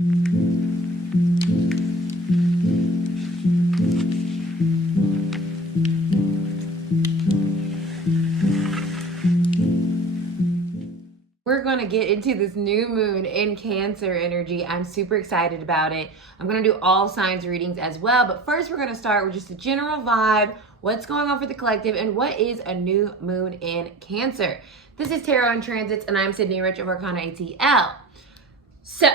We're going to get into this new moon in Cancer energy. I'm super excited about it. I'm going to do all signs readings as well. But first, we're going to start with just a general vibe. What's going on for the collective and what is a new moon in Cancer? This is Tarot and Transits, and I'm Cidnee of Arcana ATL. So,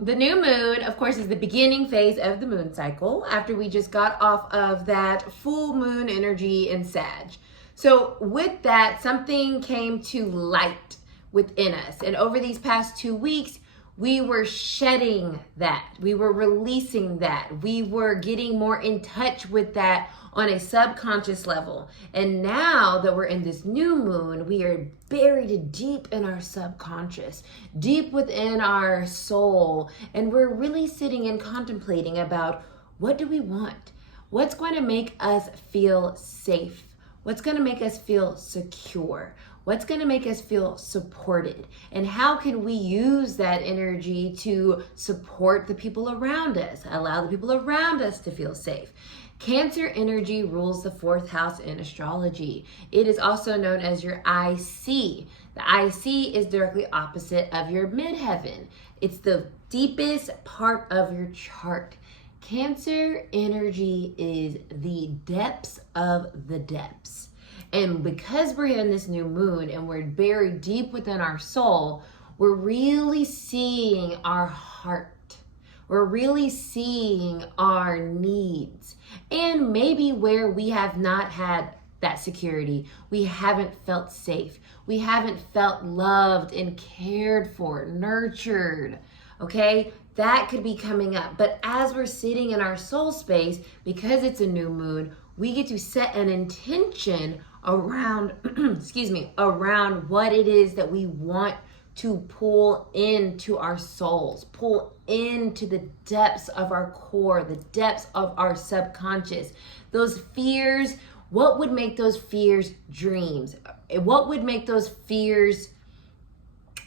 the new moon, of course, is the beginning phase of the moon cycle after we just got off of that full moon energy in Sag. So, with that, something came to light within us. And over these past 2 weeks, we were shedding that. We were releasing that. We were getting more in touch with that on a subconscious level. And now that we're in this new moon, we are buried deep in our subconscious, deep within our soul. And we're really sitting and contemplating about, what do we want? What's going to make us feel safe? What's going to make us feel secure? What's going to make us feel supported? And how can we use that energy to support the people around us, allow the people around us to feel safe? Cancer energy rules the 4th house in astrology. It is also known as your IC. The IC is directly opposite of your midheaven. It's the deepest part of your chart. Cancer energy is the depths of the depths. And because we're in this new moon and we're buried deep within our soul, we're really seeing our heart. We're really seeing our needs. And maybe where we have not had that security, we haven't felt safe. We haven't felt loved and cared for, nurtured, okay? That could be coming up. But as we're sitting in our soul space, because it's a new moon, we get to set an intention around, around what it is that we want to pull into our souls, pull into the depths of our core, the depths of our subconscious. Those fears, what would make those fears dreams? What would make those fears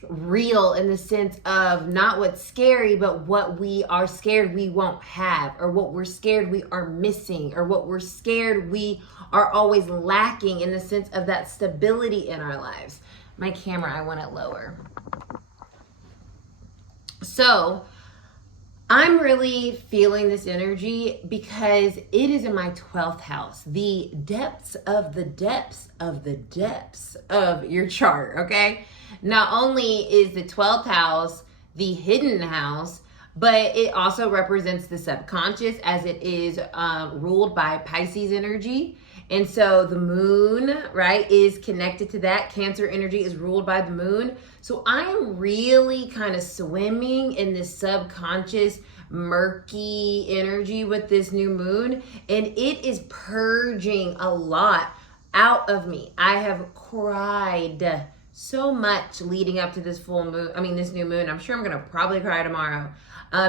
real in the sense of not what's scary, but what we are scared we won't have, or what we're scared we are missing, or what we're scared we are always lacking in the sense of that stability in our lives. My camera, I want it lower. So I'm really feeling this energy because it is in my 12th house, the depths of the depths of the depths of your chart, okay? Not only is the 12th house the hidden house, but it also represents the subconscious, as it is ruled by Pisces energy. And so the moon, right, is connected to that. Cancer energy is ruled by the moon. So I'm really kind of swimming in this subconscious, murky energy with this new moon. And it is purging a lot out of me. I have cried so much leading up to this this new moon. I'm sure I'm going to probably cry tomorrow.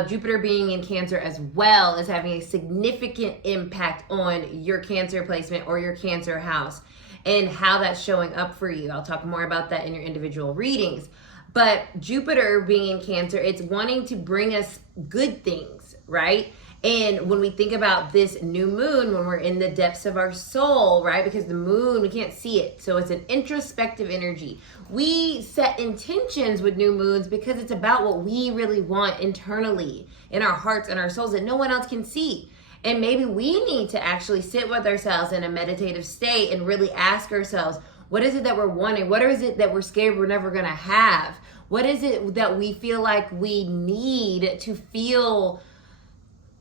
Jupiter being in Cancer as well is having a significant impact on your Cancer placement or your Cancer house and how that's showing up for you. I'll talk more about that in your individual readings. But Jupiter being in Cancer, it's wanting to bring us good things, right? And when we think about this new moon, when we're in the depths of our soul, right? Because the moon, we can't see it. So it's an introspective energy. We set intentions with new moons because it's about what we really want internally in our hearts and our souls that no one else can see. And maybe we need to actually sit with ourselves in a meditative state and really ask ourselves, what is it that we're wanting? What is it that we're scared we're never going to have? What is it that we feel like we need to feel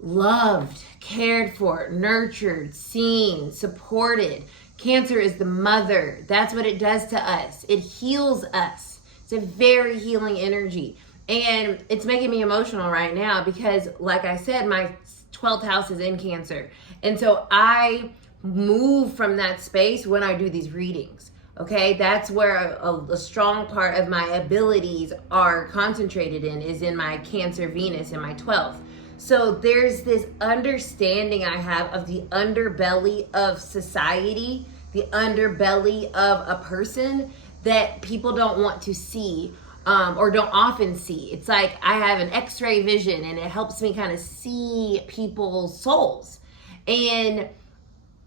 loved, cared for, nurtured, seen, supported? Cancer is the mother. That's what it does to us. It heals us. It's a very healing energy. And it's making me emotional right now because, like I said, my 12th house is in Cancer. And so I move from that space when I do these readings. Okay, that's where a strong part of my abilities are concentrated is in my Cancer Venus in my 12th. So there's this understanding I have of the underbelly of society, the underbelly of a person that people don't want to see. or don't often see. It's like I have an x-ray vision and it helps me kind of see people's souls. And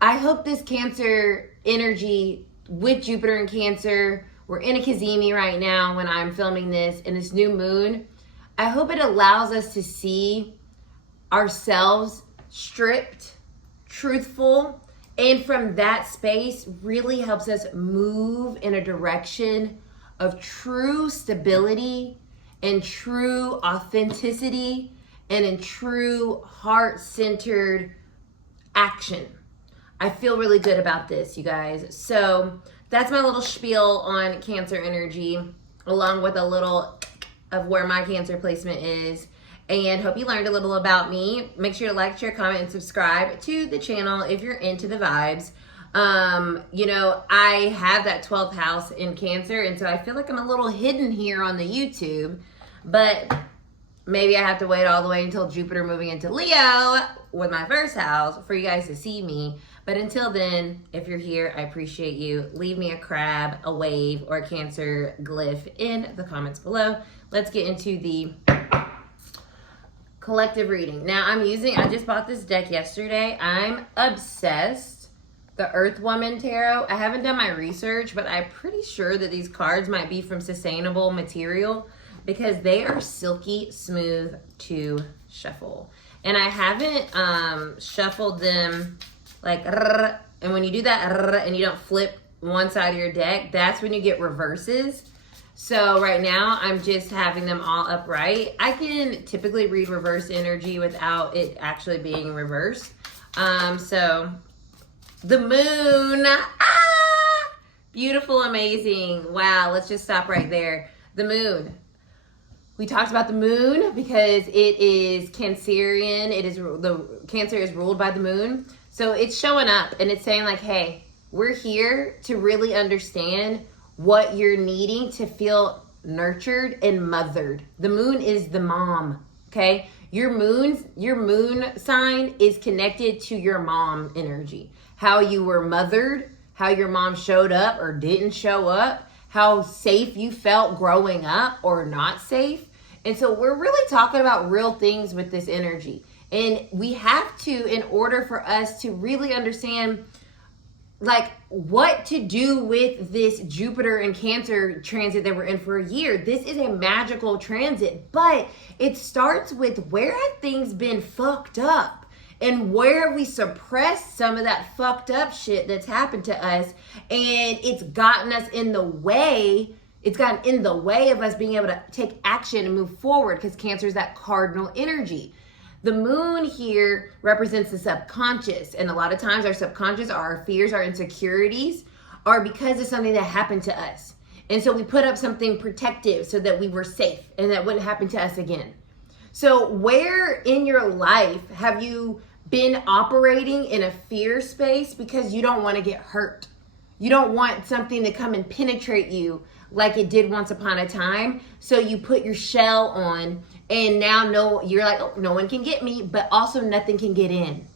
I hope this Cancer energy with Jupiter in Cancer, we're in a Cazimi right now when I'm filming this, in this new moon, I hope it allows us to see ourselves stripped, truthful, and from that space really helps us move in a direction of true stability and true authenticity and in true heart-centered action. I feel really good about this, you guys. So that's my little spiel on Cancer energy, along with a little of where my Cancer placement is. And hope you learned a little about me. Make sure to like, share, comment, and subscribe to the channel if you're into the vibes. You know, I have that 12th house in Cancer, and so I feel like I'm a little hidden here on the YouTube, but maybe I have to wait all the way until Jupiter moving into Leo with my first house for you guys to see me. But until then, if you're here, I appreciate you. Leave me a crab, a wave, or a Cancer glyph in the comments below. Let's get into the collective reading. Now I just bought this deck yesterday. I'm obsessed. The Earth Woman Tarot. I haven't done my research, but I'm pretty sure that these cards might be from sustainable material because they are silky smooth to shuffle. And I haven't shuffled them like, and when you do that and you don't flip one side of your deck, that's when you get reverses. So right now I'm just having them all upright. I can typically read reverse energy without it actually being reversed. So the moon, beautiful, amazing. Wow, let's just stop right there. The moon. We talked about the moon because it is Cancerian. The Cancer is ruled by the moon. So it's showing up and it's saying like, hey, we're here to really understand what you're needing to feel nurtured and mothered. The moon is the mom, okay? Your moon sign is connected to your mom energy. How you were mothered, how your mom showed up or didn't show up, how safe you felt growing up or not safe. And so we're really talking about real things with this energy. And we have to, in order for us to really understand like what to do with this Jupiter and Cancer transit that we're in for a year. This is a magical transit, but it starts with where have things been fucked up and where we suppressed some of that fucked up shit that's happened to us, and it's gotten us in the way. It's gotten in the way of us being able to take action and move forward because Cancer is that cardinal energy. The moon here represents the subconscious, and a lot of times our subconscious, our fears, our insecurities are because of something that happened to us. And so we put up something protective so that we were safe and that wouldn't happen to us again. So where in your life have you been operating in a fear space because you don't want to get hurt? You don't want something to come and penetrate you like it did once upon a time. So you put your shell on, and now you're like, oh, no one can get me, but also nothing can get in.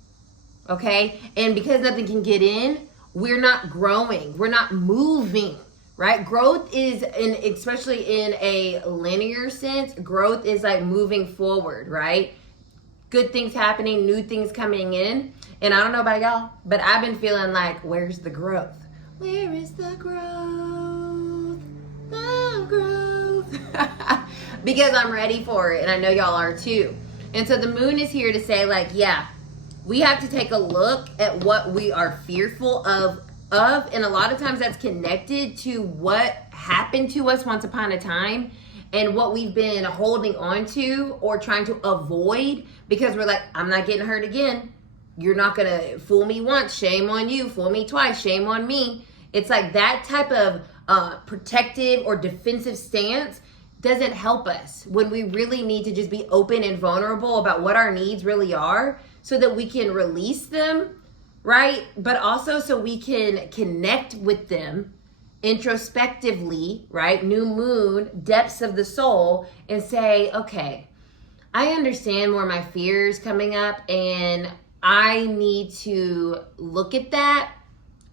Okay? And because nothing can get in, we're not growing. We're not moving, right? Growth is, especially in a linear sense, growth is like moving forward, right? Good things happening, new things coming in. And I don't know about y'all, but I've been feeling like, where's the growth? Where is the growth? The growth. Because I'm ready for it, and I know y'all are too. And so the moon is here to say like, yeah, we have to take a look at what we are fearful of, and a lot of times that's connected to what happened to us once upon a time and what we've been holding on to or trying to avoid because we're like, I'm not getting hurt again. You're not gonna fool me once, shame on you. Fool me twice, shame on me. It's like that type of protective or defensive stance doesn't help us when we really need to just be open and vulnerable about what our needs really are so that we can release them, right? But also so we can connect with them introspectively, right? New moon, depths of the soul, and say, okay, I understand where my fear is coming up, and I need to look at that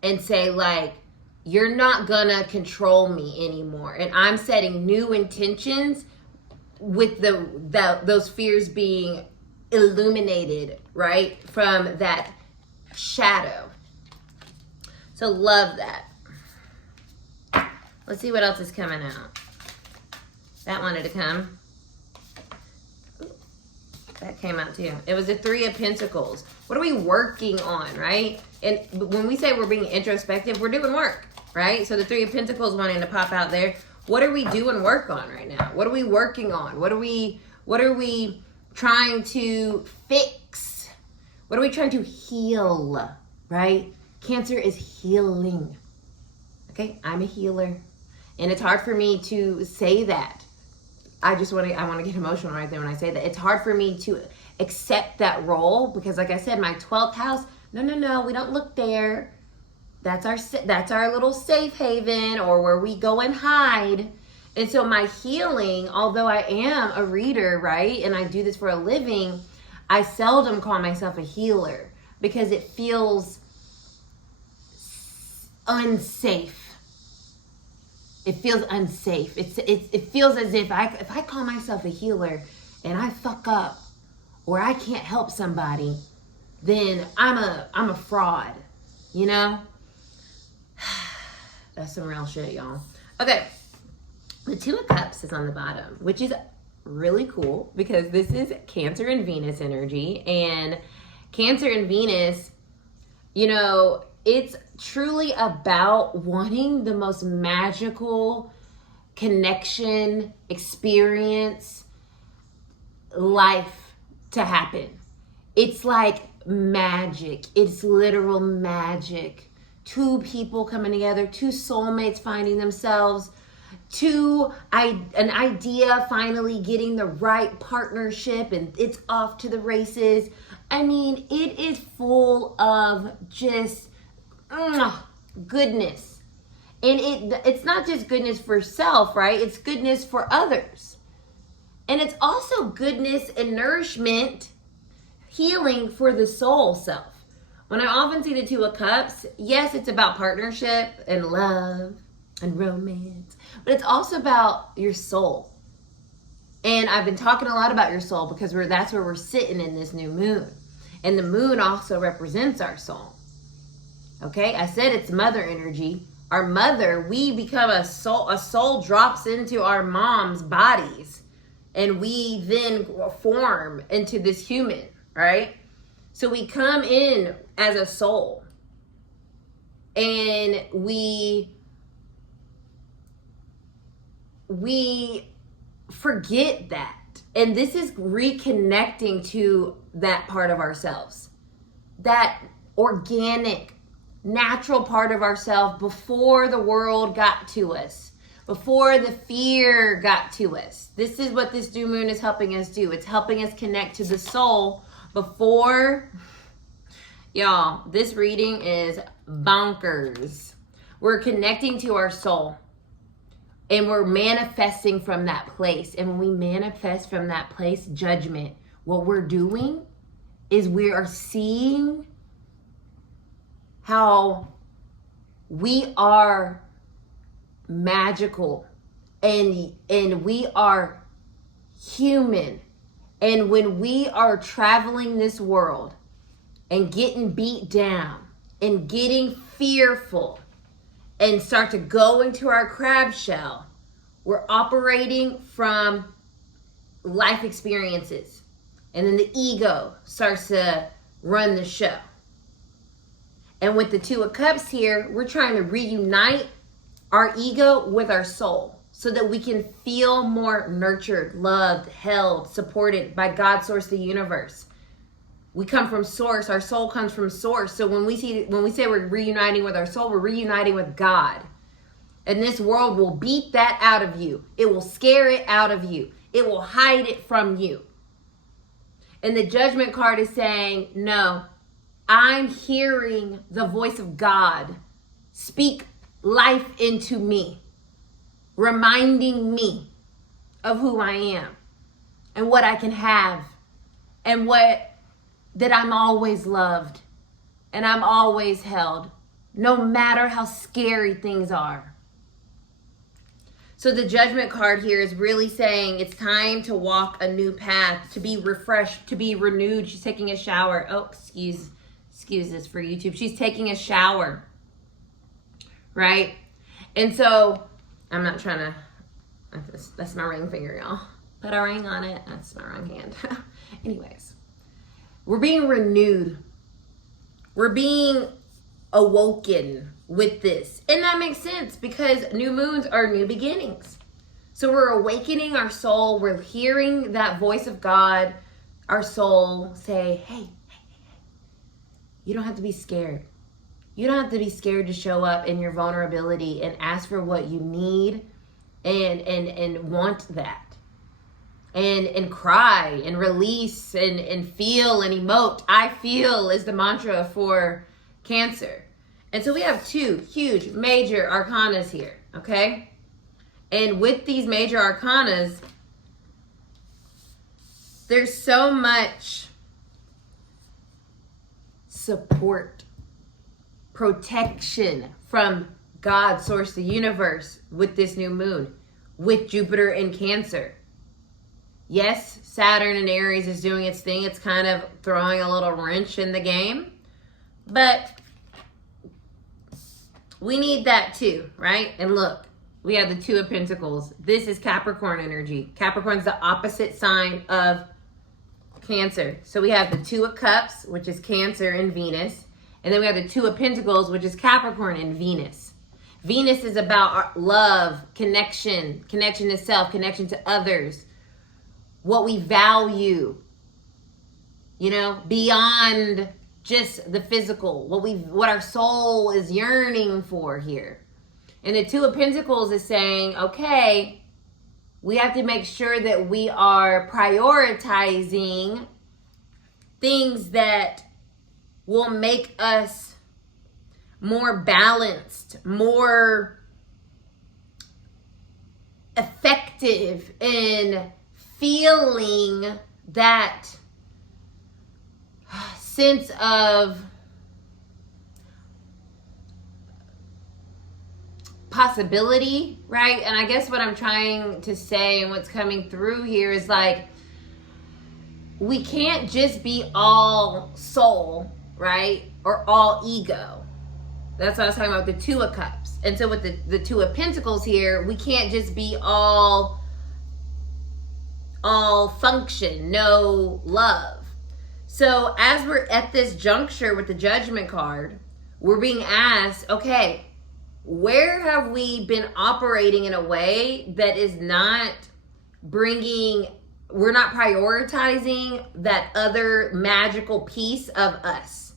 and say like, you're not gonna control me anymore. And I'm setting new intentions with those fears being illuminated, right? From that shadow. So love that. Let's see what else is coming out. That wanted to come. That came out too. It was the Three of Pentacles. What are we working on, right? And when we say we're being introspective, we're doing work, right? So the Three of Pentacles wanting to pop out there. What are we doing work on right now? What are we working on? What are we trying to fix? What are we trying to heal, right? Cancer is healing. Okay, I'm a healer. And it's hard for me to say that. I want to get emotional right there when I say that. It's hard for me to accept that role because, like I said, my 12th house, no, we don't look there. That's our little safe haven, or where we go and hide. And so my healing, although I am a reader, right, and I do this for a living, I seldom call myself a healer because it feels unsafe. It feels unsafe. It feels as if I call myself a healer and I fuck up or I can't help somebody, then I'm a fraud, you know? That's some real shit, y'all. Okay, the Two of Cups is on the bottom, which is really cool because this is Cancer and Venus energy. And Cancer and Venus, you know, it's truly about wanting the most magical connection, experience, life to happen. It's like magic. It's literal magic. Two people coming together, two soulmates finding themselves, an idea finally getting the right partnership, and it's off to the races. I mean, it is full of just goodness. And it's not just goodness for self, right? It's goodness for others. And it's also goodness and nourishment, healing for the soul self. When I often see the Two of Cups, yes, it's about partnership and love and romance, but it's also about your soul. And I've been talking a lot about your soul because that's where we're sitting in this new moon. And the moon also represents our soul. Okay, I said it's mother energy. Our mother, we become a soul drops into our mom's bodies, and we then form into this human, right? So we come in as a soul, and we forget that. And this is reconnecting to that part of ourselves, that organic, natural part of ourselves before the world got to us, before the fear got to us. This is what this new moon is helping us do. It's helping us connect to the soul before, y'all, this reading is bonkers. We're connecting to our soul and we're manifesting from that place. And when we manifest from that place, judgment, what we're doing is we are seeing how we are magical and we are human. And when we are traveling this world and getting beat down and getting fearful and start to go into our crab shell, we're operating from life experiences. And then the ego starts to run the show. And with the Two of Cups here, we're trying to reunite our ego with our soul so that we can feel more nurtured, loved, held, supported by God, source, the universe. We come from source. Our soul comes from source. So when we say we're reuniting with our soul, we're reuniting with God. And this world will beat that out of you. It will scare it out of you. It will hide it from you. And the Judgment card is saying, no, I'm hearing the voice of God speak life into me, reminding me of who I am and what I can have and that I'm always loved and I'm always held no matter how scary things are. So the Judgment card here is really saying it's time to walk a new path, to be refreshed, to be renewed. She's taking a shower. Oh, excuse this for YouTube. She's taking a shower, right? And so I'm not trying to, that's my ring finger, y'all. Put a ring on it. That's my wrong hand. Anyways, we're being renewed. We're being awoken with this. And that makes sense because new moons are new beginnings. So we're awakening our soul. We're hearing that voice of God, our soul say, hey, you don't have to be scared. You don't have to be scared to show up in your vulnerability and ask for what you need and want that. And cry and release and feel and emote. I feel is the mantra for Cancer. And so we have two huge major arcanas here, okay? And with these major arcanas, there's so much support, protection from God, source, the universe with this new moon, with Jupiter in Cancer. Yes, Saturn in Aries is doing its thing. It's kind of throwing a little wrench in the game. But we need that too, right? And look, we have the Two of Pentacles. This is Capricorn energy. Capricorn's the opposite sign of Cancer. So we have the Two of Cups, which is Cancer and Venus. And then we have the Two of Pentacles, which is Capricorn and Venus. Venus is about our love, connection to self, connection to others, what we value, you know, beyond just the physical, what our soul is yearning for here. And the Two of Pentacles is saying, okay, we have to make sure that we are prioritizing things that will make us more balanced, more effective in feeling that sense of possibility, right? And I guess what I'm trying to say and what's coming through here is like, we can't just be all soul, right? Or all ego. That's what I was talking about, the Two of Cups. And so with the Two of Pentacles here, we can't just be all function, no love. So as we're at this juncture with the Judgment card, we're being asked, okay, where have we been operating in a way that is not we're not prioritizing that other magical piece of us,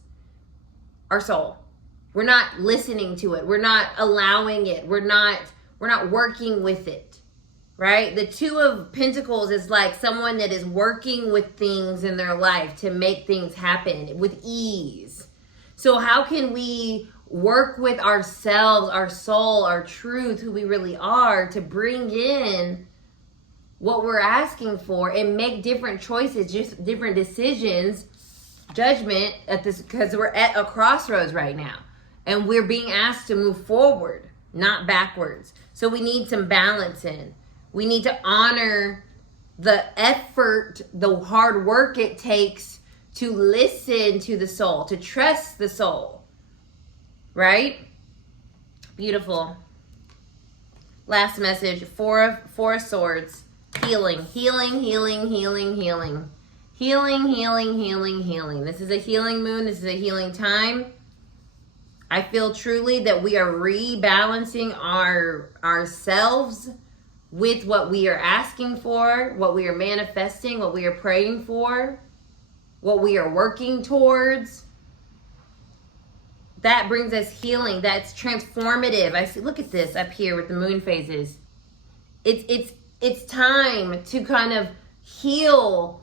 our soul. We're not listening to it. We're not allowing it. We're not working with it. Right? The Two of Pentacles is like someone that is working with things in their life to make things happen with ease. So how can we work with ourselves, our soul, our truth, who we really are, to bring in what we're asking for and make different choices, just different decisions, judgment at this, because we're at a crossroads right now and we're being asked to move forward, not backwards. So we need some balance in. We need to honor the effort, the hard work it takes to listen to the soul, to trust the soul, right? Beautiful. Last message, Four of Swords, healing, healing, healing, healing, healing, healing, healing, healing, healing. This is a healing moon. This is a healing time. I feel truly that we are rebalancing ourselves with what we are asking for, what we are manifesting, what we are praying for, what we are working towards. That brings us healing. That's transformative. I see, look at this up here with the moon phases. It's time to kind of heal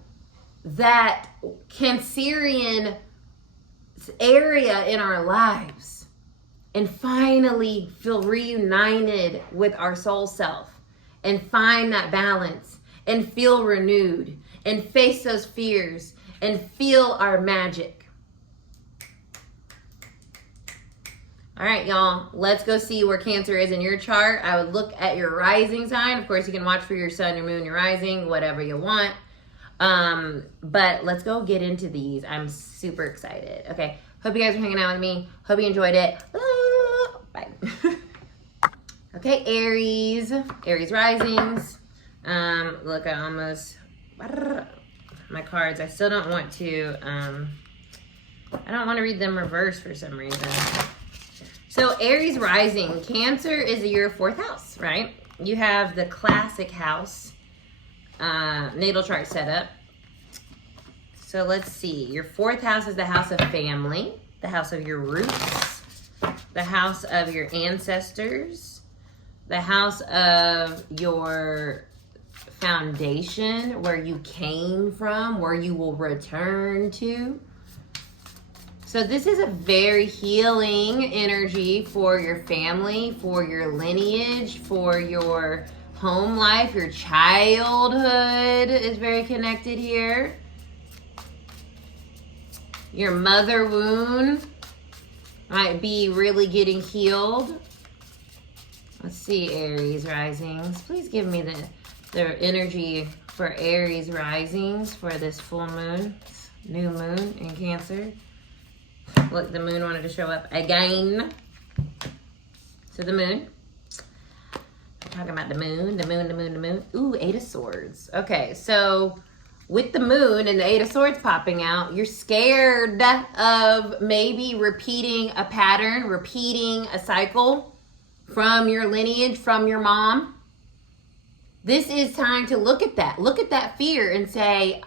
that Cancerian area in our lives and finally feel reunited with our soul self. And find that balance and feel renewed and face those fears and feel our magic. All right, y'all, let's go see where Cancer is in your chart. I would look at your rising sign. Of course, you can watch for your sun, your moon, your rising, whatever you want. But let's go get into these. I'm super excited. Okay, hope you guys are hanging out with me. Hope you enjoyed it. Bye. Okay, Aries risings. Look, I almost, my cards, I still don't want to, I don't want to read them reverse for some reason. So Aries rising, Cancer is your 4th house, right? You have the classic house, natal chart setup. So let's see, your 4th house is the house of family, the house of your roots, the house of your ancestors, the house of your foundation, where you came from, where you will return to. So this is a very healing energy for your family, for your lineage, for your home life. Your childhood is very connected here. Your mother wound might be really getting healed. Let's see, Aries risings. Please give me the energy for Aries risings for this full moon, new moon in Cancer. Look, the moon wanted to show up again. So the moon. I'm talking about the moon, the moon, the moon, the moon. Ooh, 8 of Swords. Okay, so with the moon and the 8 of Swords popping out, you're scared of maybe repeating a pattern, repeating a cycle from your lineage, from your mom. This is time to look at that. Look at that fear and say,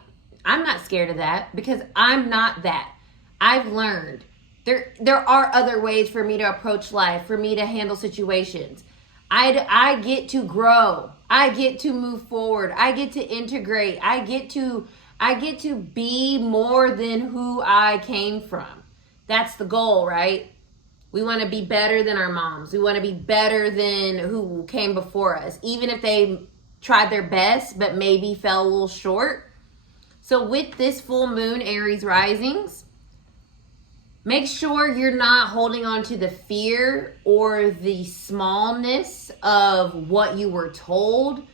I'm not scared of that because I'm not that. I've learned. There are other ways for me to approach life, for me to handle situations. I get to grow. I get to move forward. I get to integrate. I get to be more than who I came from. That's the goal, right? We want to be better than our moms. We want to be better than who came before us, even if they tried their best but maybe fell a little short. So with this full moon, Aries risings, make sure you're not holding on to the fear or the smallness of what you were told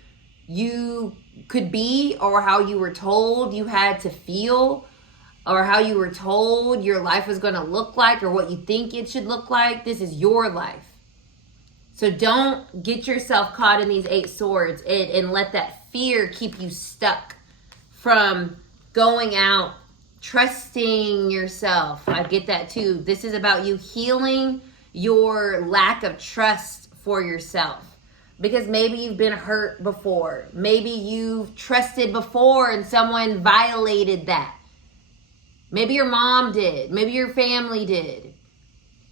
you could be, or how you were told you had to feel, or how you were told your life was going to look like, or what you think it should look like. This is your life. So don't get yourself caught in these 8 swords and let that fear keep you stuck from going out, trusting yourself. I get that too. This is about you healing your lack of trust for yourself. Because maybe you've been hurt before. Maybe you've trusted before and someone violated that. Maybe your mom did. Maybe your family did.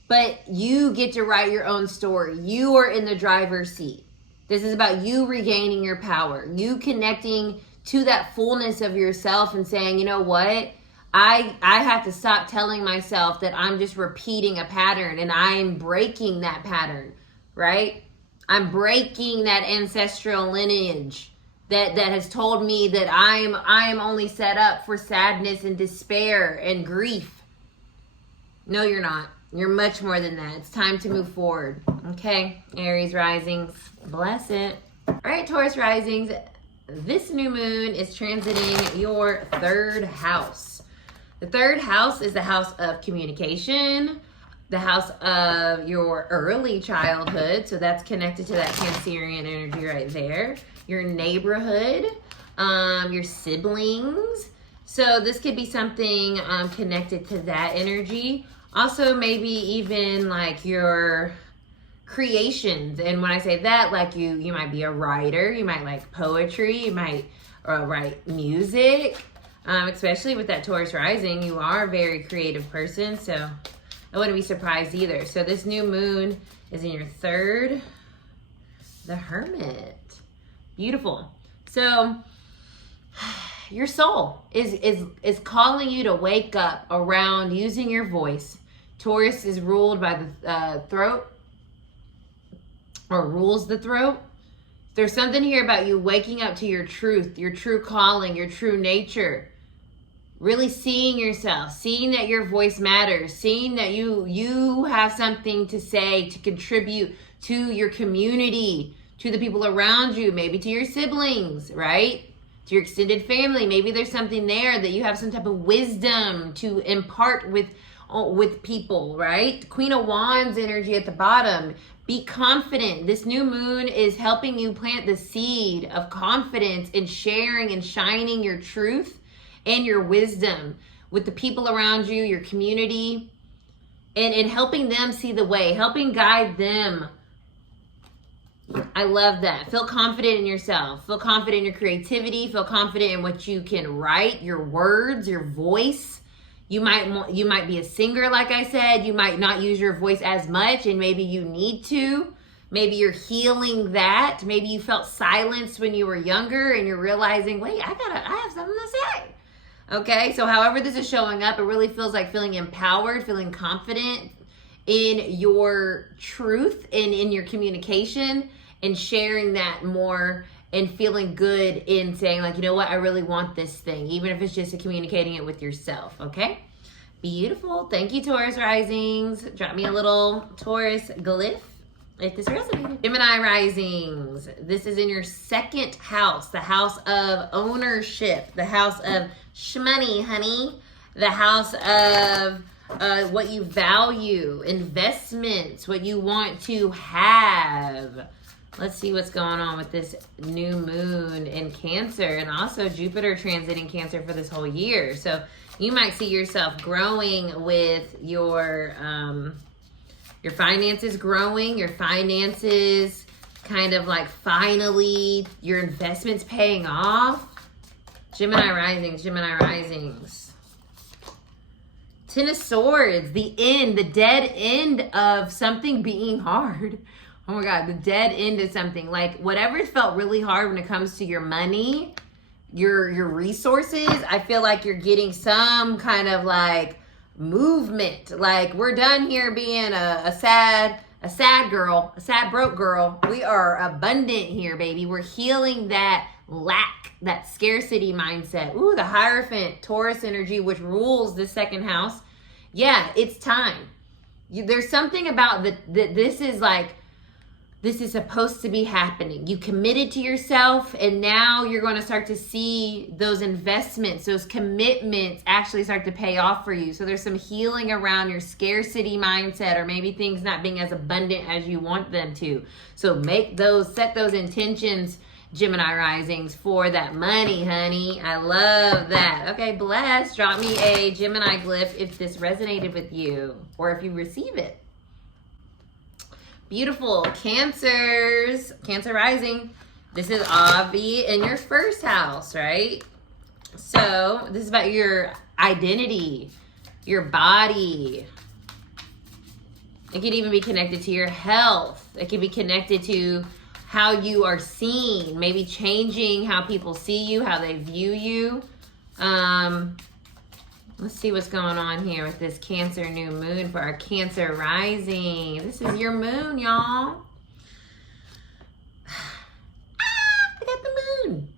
But you get to write your own story. You are in the driver's seat. This is about you regaining your power. You connecting to that fullness of yourself and saying, you know what? I have to stop telling myself that I'm just repeating a pattern, and I'm breaking that pattern, right? I'm breaking that ancestral lineage that has told me that I'm only set up for sadness and despair and grief. No, you're not. You're much more than that. It's time to move forward. Okay, Aries risings, bless it. All right, Taurus risings, this new moon is transiting your 3rd house. The 3rd house is the house of communication, the house of your early childhood. So that's connected to that Cancerian energy right there. Your neighborhood, your siblings. So this could be something connected to that energy. Also, maybe even like your creations. And when I say that, like you might be a writer, you might like poetry, you might write music. Especially with that Taurus rising, you are a very creative person, so I wouldn't be surprised either. So this new moon is in your 3rd, the Hermit. Beautiful. So your soul is calling you to wake up around using your voice. Taurus is ruled by the throat, or rules the throat. There's something here about you waking up to your truth, your true calling, your true nature. really seeing yourself, seeing that your voice matters, seeing that you have something to say, to contribute to your community, to the people around you, maybe to your siblings, right? To your extended family. Maybe there's something there that you have some type of wisdom to impart with people, right? Queen of Wands energy at the bottom. Be confident. This new moon is helping you plant the seed of confidence in sharing and shining your truth and your wisdom with the people around you, your community, and helping them see the way, helping guide them. I love that. Feel confident in yourself. Feel confident in your creativity. Feel confident in what you can write, your words, your voice. You might be a singer, like I said. You might not use your voice as much, and maybe you need to. Maybe you're healing that. Maybe you felt silenced when you were younger, and you're realizing, wait, I have something to say. Okay, so however this is showing up, it really feels like feeling empowered, feeling confident in your truth and in your communication, and sharing that more, and feeling good in saying, like, you know what, I really want this thing, even if it's just communicating it with yourself, okay? Beautiful. Thank you, Taurus risings. Drop me a little Taurus glyph if this resonated. Gemini risings. This is in your second house, the house of ownership, the house of shmoney, honey, the house of what you value, investments, what you want to have. Let's see what's going on with this new moon in Cancer, and also Jupiter transiting Cancer for this whole year. So you might see yourself growing with your finances growing, your finances kind of like finally, your investments paying off. Gemini risings, Gemini risings. Ten of Swords, the end, the dead end of something being hard. Oh my God, the dead end of something. Like whatever felt really hard when it comes to your money, your resources, I feel like you're getting some kind of like movement. Like we're done here being a sad girl, a sad broke girl. We are abundant here, baby. We're healing that lack, that scarcity mindset. Ooh, the Hierophant, Taurus energy, which rules the second house. Yeah, it's time. There's something about that this is like, this is supposed to be happening. You committed to yourself, and now you're going to start to see those investments, those commitments actually start to pay off for you. So there's some healing around your scarcity mindset, or maybe things not being as abundant as you want them to. So set those intentions, Gemini risings, for that money, honey. I love that. Okay, bless. Drop me a Gemini glyph if this resonated with you, or if you receive it. Beautiful. Cancers, Cancer rising. This is Avi in your first house, right? So this is about your identity, your body. It can even be connected to your health. It can be connected to how you are seen, maybe changing how people see you, how they view you. Let's see what's going on here with this Cancer new moon for our Cancer rising. This is your moon, y'all. We got the moon.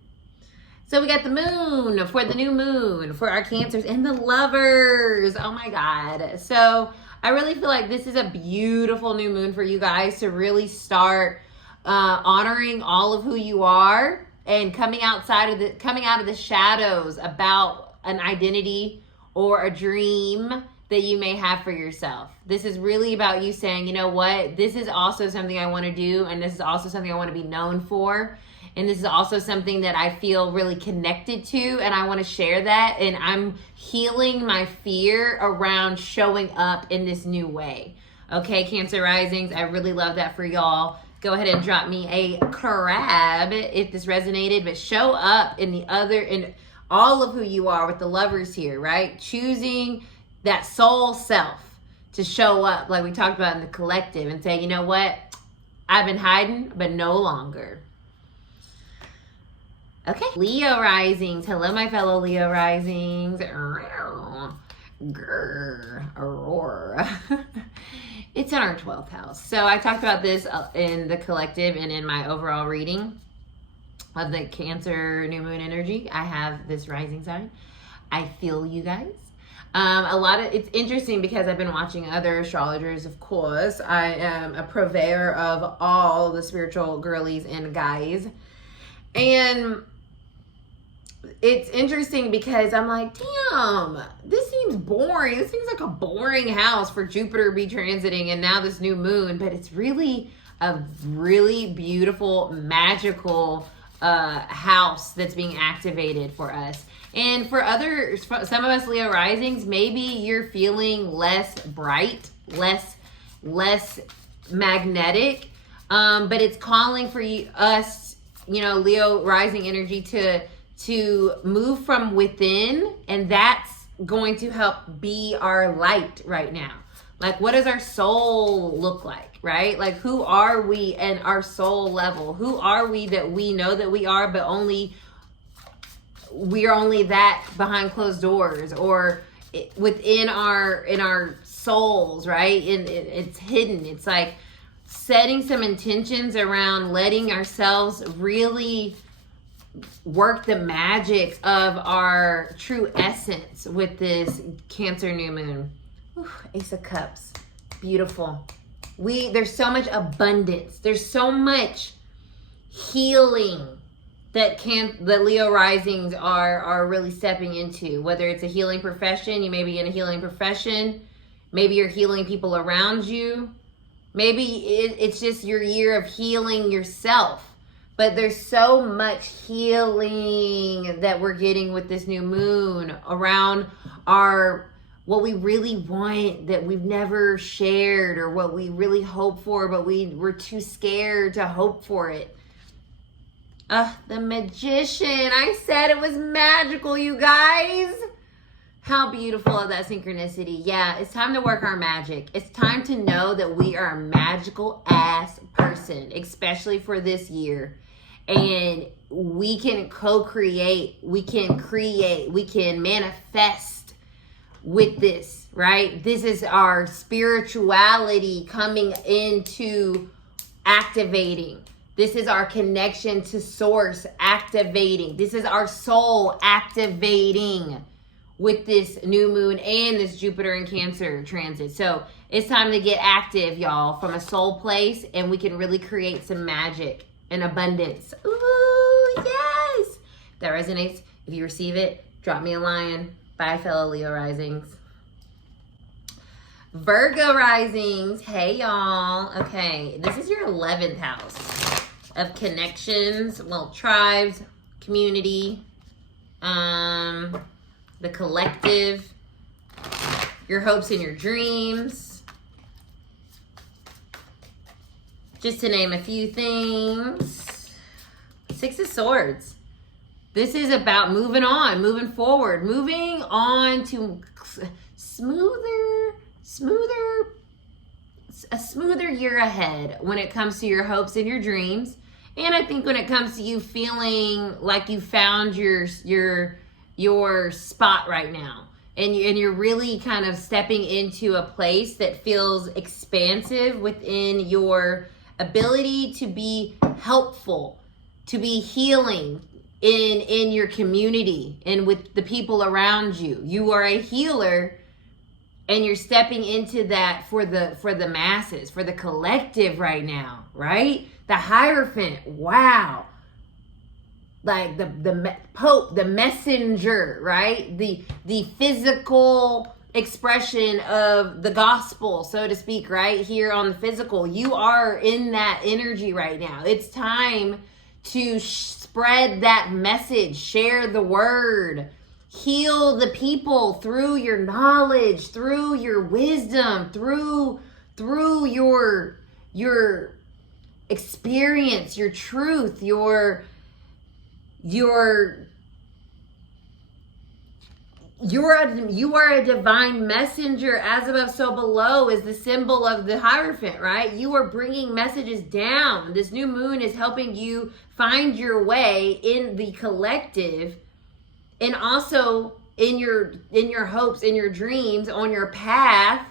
So we got the moon for the new moon for our Cancers and the lovers. Oh my God. So I really feel like this is a beautiful new moon for you guys to really start honoring all of who you are and coming out of the shadows about an identity or a dream that you may have for yourself. This is really about you saying, you know what, this is also something I want to do, and this is also something I want to be known for, and this is also something that I feel really connected to, and I want to share that, and I'm healing my fear around showing up in this new way. Okay, Cancer risings, I really love that for y'all. Go ahead and drop me a crab if this resonated, but show up in all of who you are with the lovers here, right? Choosing that soul self to show up like we talked about in the collective and say, you know what? I've been hiding, but no longer. Okay. Leo risings. Hello, my fellow Leo risings. It's in our 12th house. So I talked about this in the collective and in my overall reading of the Cancer new moon energy. I have this rising sign. I feel you guys. It's interesting because I've been watching other astrologers, of course. I am a purveyor of all the spiritual girlies and guys. And it's interesting because I'm like, damn, this seems boring. This seems like a boring house for Jupiter to be transiting and now this new moon. But it's really a really beautiful, magical house that's being activated for us. And for some of us Leo risings, maybe you're feeling less bright, less magnetic, but it's calling for us, Leo rising energy to move from within, and that's going to help be our light right now. Like, what does our soul look like, right? Like, who are we and our soul level? Who are we that we know that we are, but we are only that behind closed doors or within our souls, right? And it's hidden. It's like setting some intentions around letting ourselves really work the magic of our true essence with this Cancer new moon. Whew, Ace of Cups, beautiful. There's so much abundance. There's so much healing that Leo risings are really stepping into. Whether it's a healing profession, you may be in a healing profession. Maybe you're healing people around you. Maybe it's just your year of healing yourself. But there's so much healing that we're getting with this new moon around what we really want that we've never shared, or what we really hope for, but we're too scared to hope for it. The Magician. I said it was magical, you guys. How beautiful of that synchronicity. Yeah, it's time to work our magic. It's time to know that we are a magical ass person, especially for this year. And we can co-create, we can create, we can manifest with this, right? This is our spirituality coming into activating. This is our connection to source activating. This is our soul activating with this new moon and this Jupiter and Cancer transit. So it's time to get active, y'all, from a soul place, and we can really create some magic and abundance. Ooh, yes! If that resonates, if you receive it, drop me a line. Bye, fellow Leo risings. Virgo risings, hey y'all. Okay, this is your 11th house of connections, tribes, community, the collective, your hopes and your dreams, just to name a few things. Six of Swords. This is about moving on, moving forward, moving on to a smoother year ahead when it comes to your hopes and your dreams. And I think when it comes to you feeling like you found your spot right now, and you're really kind of stepping into a place that feels expansive within your ability to be helpful, to be healing in your community and with the people around you. You are a healer, and you're stepping into that for the masses, for the collective right now, right? The Hierophant, wow. Like the Pope, the messenger, right? The physical expression of the gospel, so to speak, right here on the physical. You are in that energy right now. It's time to spread that message, share the word, heal the people through your knowledge, through your wisdom, through your experience, your truth, you are a divine messenger. As above, so below is the symbol of the Hierophant, right? You are bringing messages down. This new moon is helping you find your way in the collective, and also in your hopes, in your dreams, on your path,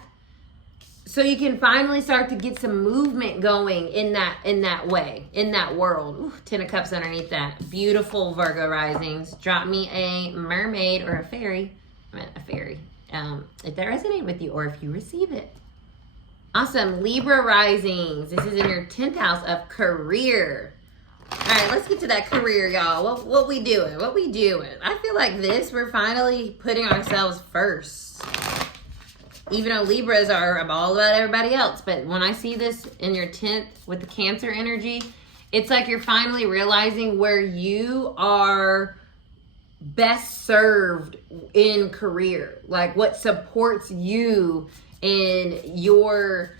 so you can finally start to get some movement going in that way, in that world. Ooh, 10 of Cups underneath that. Beautiful Virgo risings. Drop me a mermaid or a fairy. I meant a fairy. If that resonated with you or if you receive it. Awesome. Libra risings. This is in your 10th house of career. All right, let's get to that career, y'all. What we doing? What we doing? I feel like we're finally putting ourselves first. Even though Libras are all about everybody else. But when I see this in your 10th with the Cancer energy, it's like you're finally realizing where you are best served in career. Like what supports you in your,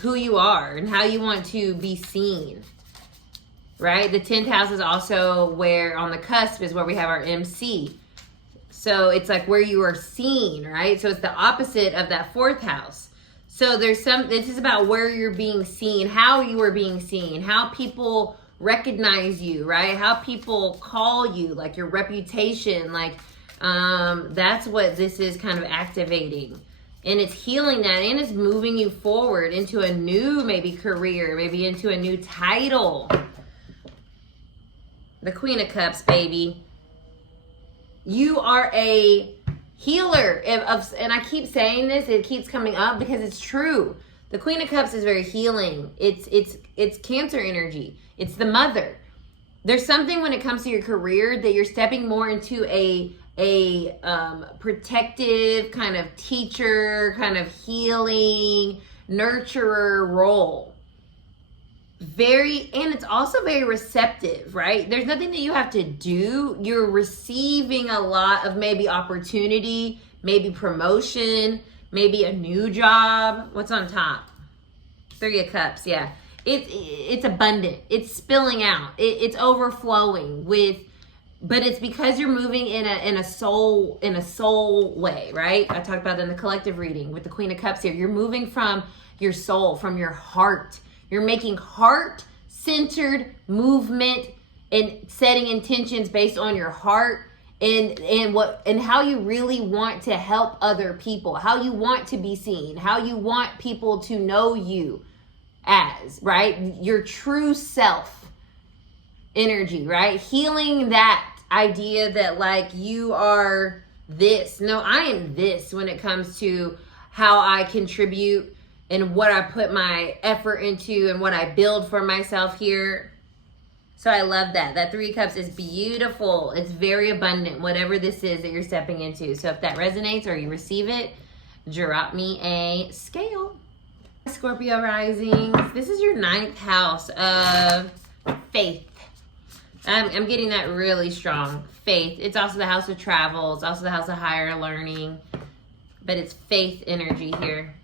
who you are and how you want to be seen. Right? The 10th house is also where on the cusp is where we have our MC. So it's like where you are seen, right? So it's the opposite of that 4th house. So this is about where you're being seen, how you are being seen, how people recognize you, right? How people call you, like your reputation, like that's what this is kind of activating. And it's healing that and it's moving you forward into a new maybe career, maybe into a new title. The Queen of Cups, baby. You are a healer and I keep saying this, it keeps coming up because it's true. The Queen of Cups is very healing. It's Cancer energy. It's the mother. There's something when it comes to your career that you're stepping more into a protective kind of teacher, kind of healing, nurturer role. And it's also very receptive, right? There's nothing that you have to do. You're receiving a lot of maybe opportunity, maybe promotion, maybe a new job. What's on top? 3 of Cups, yeah. It's abundant. It's spilling out. It's overflowing but it's because you're moving in a soul way, right? I talked about that in the collective reading with the Queen of Cups here. You're moving from your soul, from your heart. You're making heart-centered movement and setting intentions based on your heart and how you really want to help other people, how you want to be seen, how you want people to know you as, right? Your true self energy, right? Healing that idea that like you are this. No, I am this when it comes to how I contribute and what I put my effort into and what I build for myself here. So I love that. That 3 of Cups is beautiful. It's very abundant, whatever this is that you're stepping into. So if that resonates or you receive it, drop me a scale. Scorpio risings. This is your 9th house of faith. I'm getting that really strong. Faith. It's also the house of travel. It's also the house of higher learning. But it's faith energy here.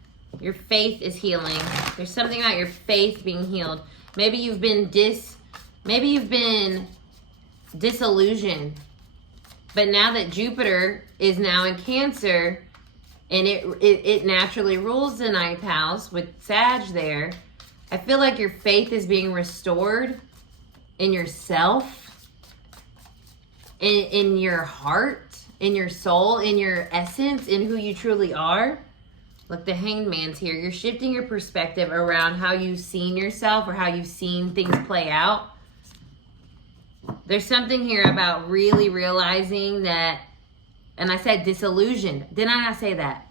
Your faith is healing. There's something about your faith being healed. Maybe you've been disillusioned. But now that Jupiter is now in Cancer and it naturally rules the 9th house with Sag there, I feel like your faith is being restored in yourself, in your heart, in your soul, in your essence, in who you truly are. Look, the Hanged Man's here. You're shifting your perspective around how you've seen yourself or how you've seen things play out. There's something here about really realizing that, and I said disillusioned. Did I not say that?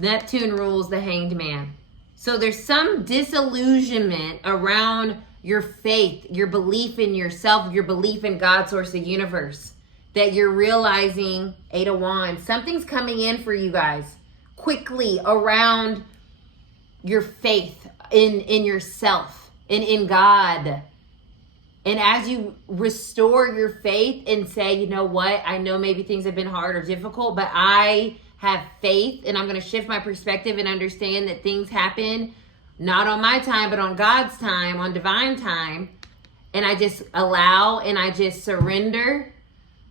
Neptune rules the Hanged Man. So there's some disillusionment around your faith, your belief in yourself, your belief in God, source, the universe, that you're realizing, 8 of Wands, something's coming in for you guys quickly around your faith in yourself and in God. And as you restore your faith and say, you know what, I know maybe things have been hard or difficult, but I have faith and I'm going to shift my perspective and understand that things happen not on my time, but on God's time, on divine time. And I just allow and I just surrender.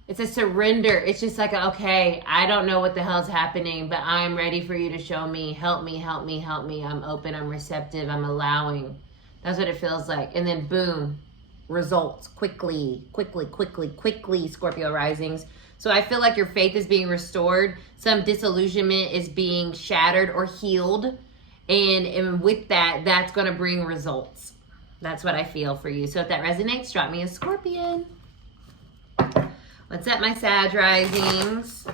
It's a surrender. It's just like, okay, I don't know what the hell's happening, but I'm ready for you to show me. Help me, help me, help me. I'm open, I'm receptive, I'm allowing. That's what it feels like. And then boom, results quickly, Scorpio risings. So I feel like your faith is being restored. Some disillusionment is being shattered or healed. And with that, that's going to bring results. That's what I feel for you. So if that resonates, drop me a Scorpion. What's up, my Sag risings?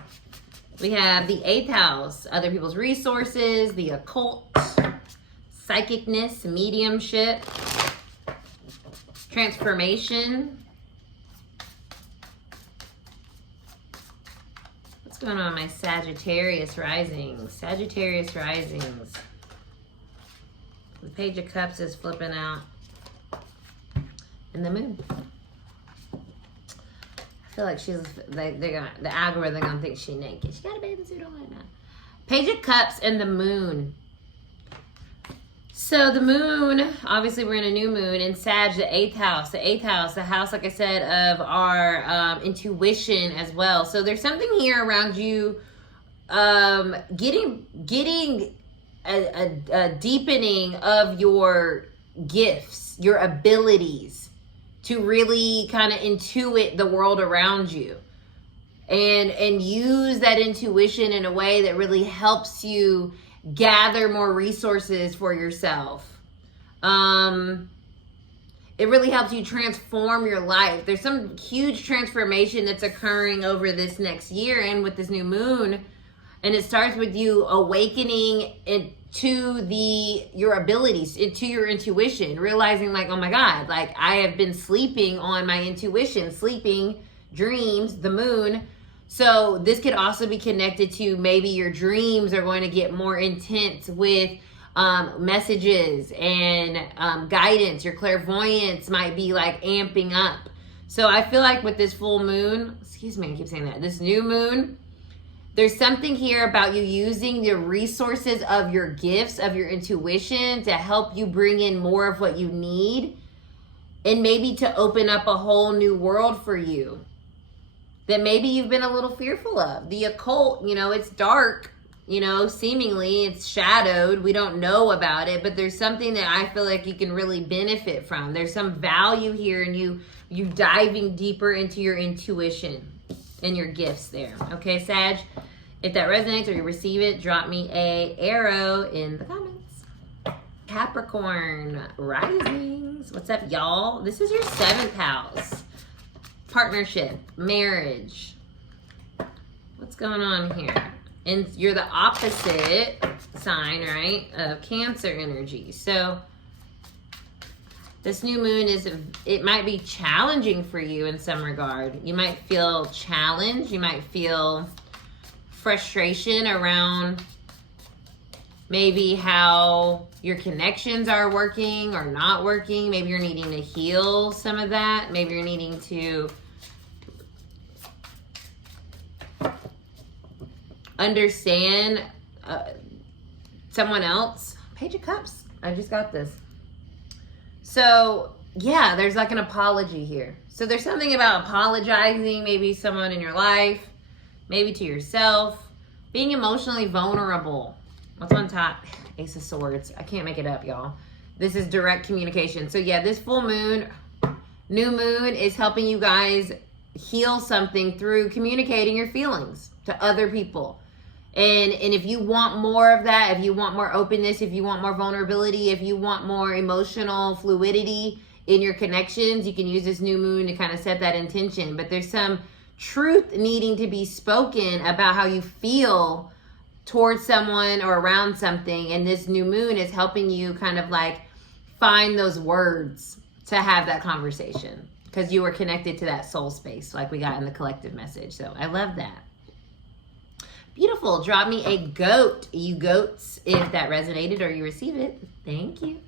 We have the 8th house, other people's resources, the occult, psychicness, mediumship, transformation. What's going on, my Sagittarius risings? Sagittarius risings. The Page of Cups is flipping out. And the Moon. I feel like she's like the algorithm gonna think she's naked. She got a bathing suit on right now. Page of Cups and the Moon. So the Moon, obviously we're in a new moon in Sag, the 8th house. The 8th house, the house, like I said, of our intuition as well. So there's something here around you getting a deepening of your gifts, your abilities to really kind of intuit the world around you and use that intuition in a way that really helps you gather more resources for yourself. It really helps you transform your life. There's some huge transformation that's occurring over this next year and with this new moon. And it starts with you awakening into your abilities, into your intuition, realizing like, oh my God, like I have been sleeping on my intuition, sleeping, dreams, the moon. So this could also be connected to maybe your dreams are going to get more intense with messages and guidance. Your clairvoyance might be like amping up. So I feel like with this full moon, excuse me, I keep saying that, this new moon, there's something here about you using the resources of your gifts, of your intuition to help you bring in more of what you need and maybe to open up a whole new world for you that maybe you've been a little fearful of. The occult, you know, it's dark, you know, seemingly it's shadowed. We don't know about it, but there's something that I feel like you can really benefit from. There's some value here in you diving deeper into your intuition and your gifts there. Okay, Sag, if that resonates or you receive it, drop me a arrow in the comments. Capricorn risings. What's up, y'all? This is your 7th house. Partnership, marriage. What's going on here? And you're the opposite sign, right, of Cancer energy. So this new moon it might be challenging for you in some regard. You might feel challenged. You might feel frustration around maybe how your connections are working or not working. Maybe you're needing to heal some of that. Maybe you're needing to understand someone else. Page of Cups. I just got this. So, yeah, there's like an apology here. So there's something about apologizing, maybe someone in your life, maybe to yourself, being emotionally vulnerable. What's on top? Ace of Swords. I can't make it up, y'all. This is direct communication. So yeah, this full moon, new moon is helping you guys heal something through communicating your feelings to other people. And if you want more of that, if you want more openness, if you want more vulnerability, if you want more emotional fluidity in your connections, you can use this new moon to kind of set that intention. But there's some truth needing to be spoken about how you feel towards someone or around something. And this new moon is helping you kind of like find those words to have that conversation because you were connected to that soul space like we got in the collective message. So I love that. Beautiful. Drop me a goat, you goats, if that resonated or you receive it. Thank you.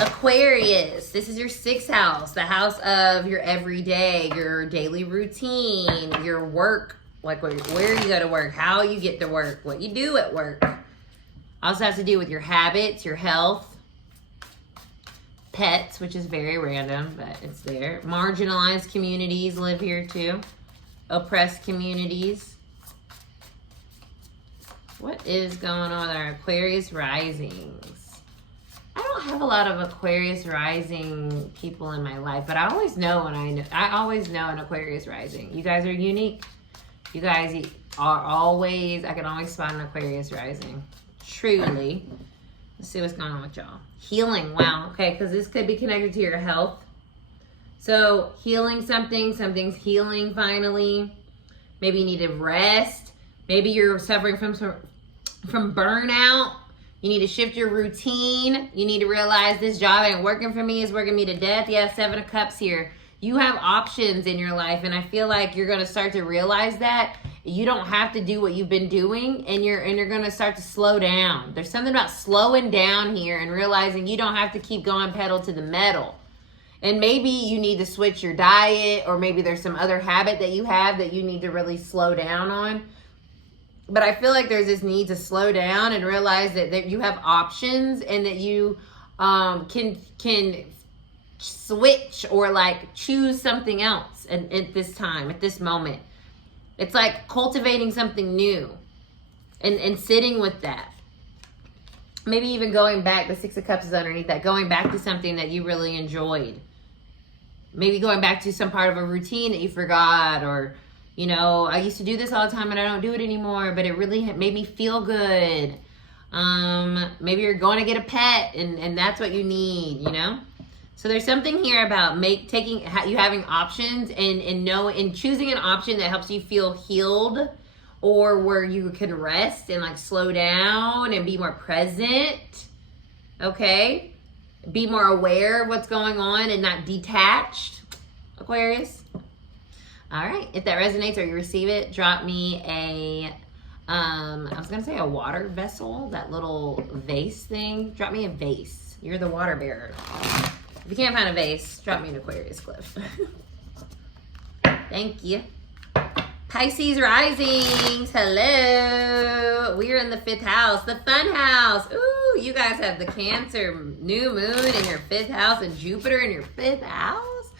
Aquarius. This is your 6th house, the house of your everyday, your daily routine, your work, like where you go to work, how you get to work, what you do at work. Also has to do with your habits, your health, pets, which is very random, but it's there. Marginalized communities live here too. Oppressed communities. What is going on with our Aquarius risings? I don't have a lot of Aquarius rising people in my life, but I always know I always know an Aquarius rising. You guys are unique. You guys are always, I can always spot an Aquarius rising. Truly. Let's see what's going on with y'all. Healing, wow. Okay, because this could be connected to your health. So healing something's healing finally. Maybe you need to rest. Maybe you're suffering from burnout. You need to shift your routine. You need to realize this job ain't working for me. It's working me to death. You have 7 of Cups here. You have options in your life, and I feel like you're going to start to realize that you don't have to do what you've been doing, and you're going to start to slow down. There's something about slowing down here and realizing you don't have to keep going pedal to the metal. And maybe you need to switch your diet, or maybe there's some other habit that you have that you need to really slow down on. But I feel like there's this need to slow down and realize that you have options, and that you can switch or like choose something else at this time, at this moment. It's like cultivating something new and sitting with that. Maybe even going back, the 6 of Cups is underneath that, going back to something that you really enjoyed. Maybe going back to some part of a routine that you forgot, or, you know, I used to do this all the time and I don't do it anymore, but it really made me feel good. Maybe you're going to get a pet and that's what you need, you know? So there's something here about you having options and choosing an option that helps you feel healed, or where you can rest and like slow down and be more present. Okay? Be more aware of what's going on and not detached, Aquarius. All right. If that resonates or you receive it, drop me I was going to say a water vessel, that little vase thing. Drop me a vase. You're the water bearer. If you can't find a vase, drop me an Aquarius cliff. Thank you. Pisces risings. Hello. We are in the 5th house, the fun house. Ooh, you guys have the Cancer new moon in your 5th house and Jupiter in your 5th house.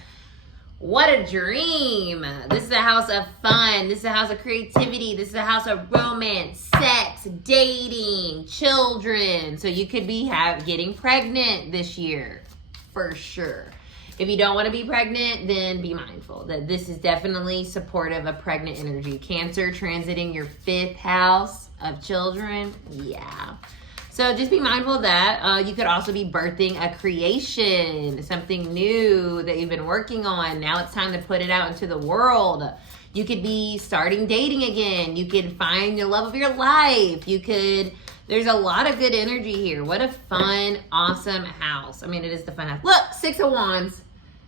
What a dream. This is a house of fun. This is a house of creativity. This is a house of romance, sex, dating, children. So you could be getting pregnant this year. For sure. If you don't want to be pregnant, then be mindful that this is definitely supportive of pregnant energy. Cancer transiting your 5th house of children. Yeah. So just be mindful of that. You could also be birthing a creation, something new that you've been working on. Now it's time to put it out into the world. You could be starting dating again. You could find the love of your life. There's a lot of good energy here. What a fun, awesome house. I mean, it is the fun house. Look, 6 of Wands.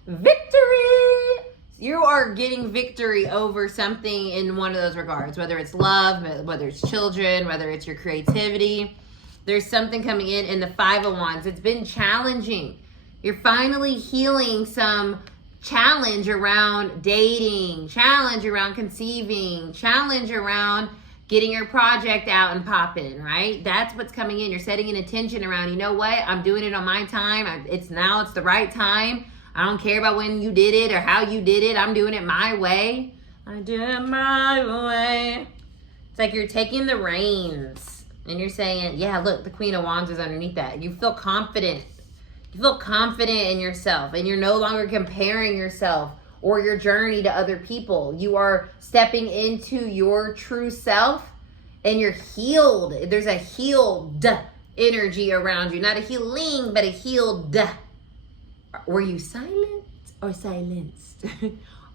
Victory! You are getting victory over something in one of those regards, whether it's love, whether it's children, whether it's your creativity. There's something coming in the 5 of Wands. It's been challenging. You're finally healing some challenge around dating, challenge around conceiving, challenge around getting your project out and popping, right? That's what's coming in. You're setting an intention around, you know what? I'm doing it on my time. It's the right time. I don't care about when you did it or how you did it. I'm doing it my way. I do it my way. It's like you're taking the reins and you're saying, yeah, look, the Queen of Wands is underneath that. You feel confident. You feel confident in yourself, and you're no longer comparing yourself or your journey to other people. You are stepping into your true self, and you're healed. There's a healed energy around you. Not a healing, but a healed. Were you silent or silenced?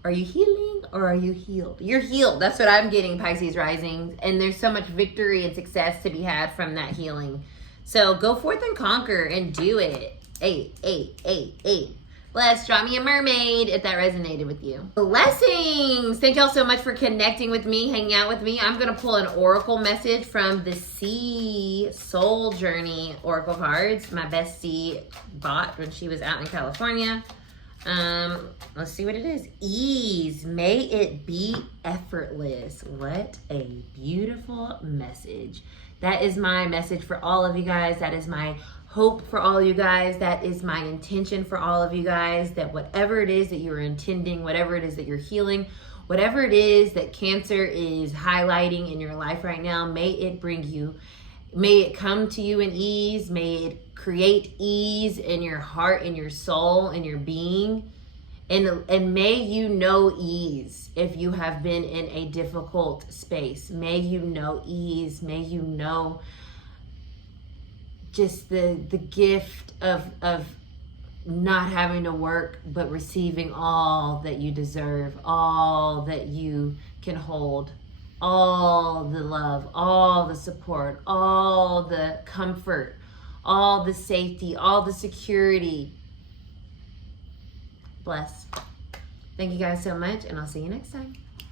Are you healing or are you healed? You're healed. That's what I'm getting, Pisces rising. And there's so much victory and success to be had from that healing. So go forth and conquer and do it. 8, 8, 8, 8. Bless, drop me a mermaid if that resonated with you. Blessings! Thank y'all so much for connecting with me, hanging out with me. I'm going to pull an oracle message from the Sea Soul Journey oracle cards my bestie bought when she was out in California. Let's see what it is. Ease. May it be effortless. What a beautiful message. That is my message for all of you guys. That is my hope for all of you guys. That is my intention for all of you guys, that whatever it is that you're intending, whatever it is that you're healing, whatever it is that Cancer is highlighting in your life right now, may it come to you in ease. May it create ease in your heart, in your soul, in your being. And may you know ease if you have been in a difficult space. May you know ease. May you know just the gift of not having to work, but receiving all that you deserve, all that you can hold, all the love, all the support, all the comfort, all the safety, all the security. Bless. Thank you guys so much, and I'll see you next time.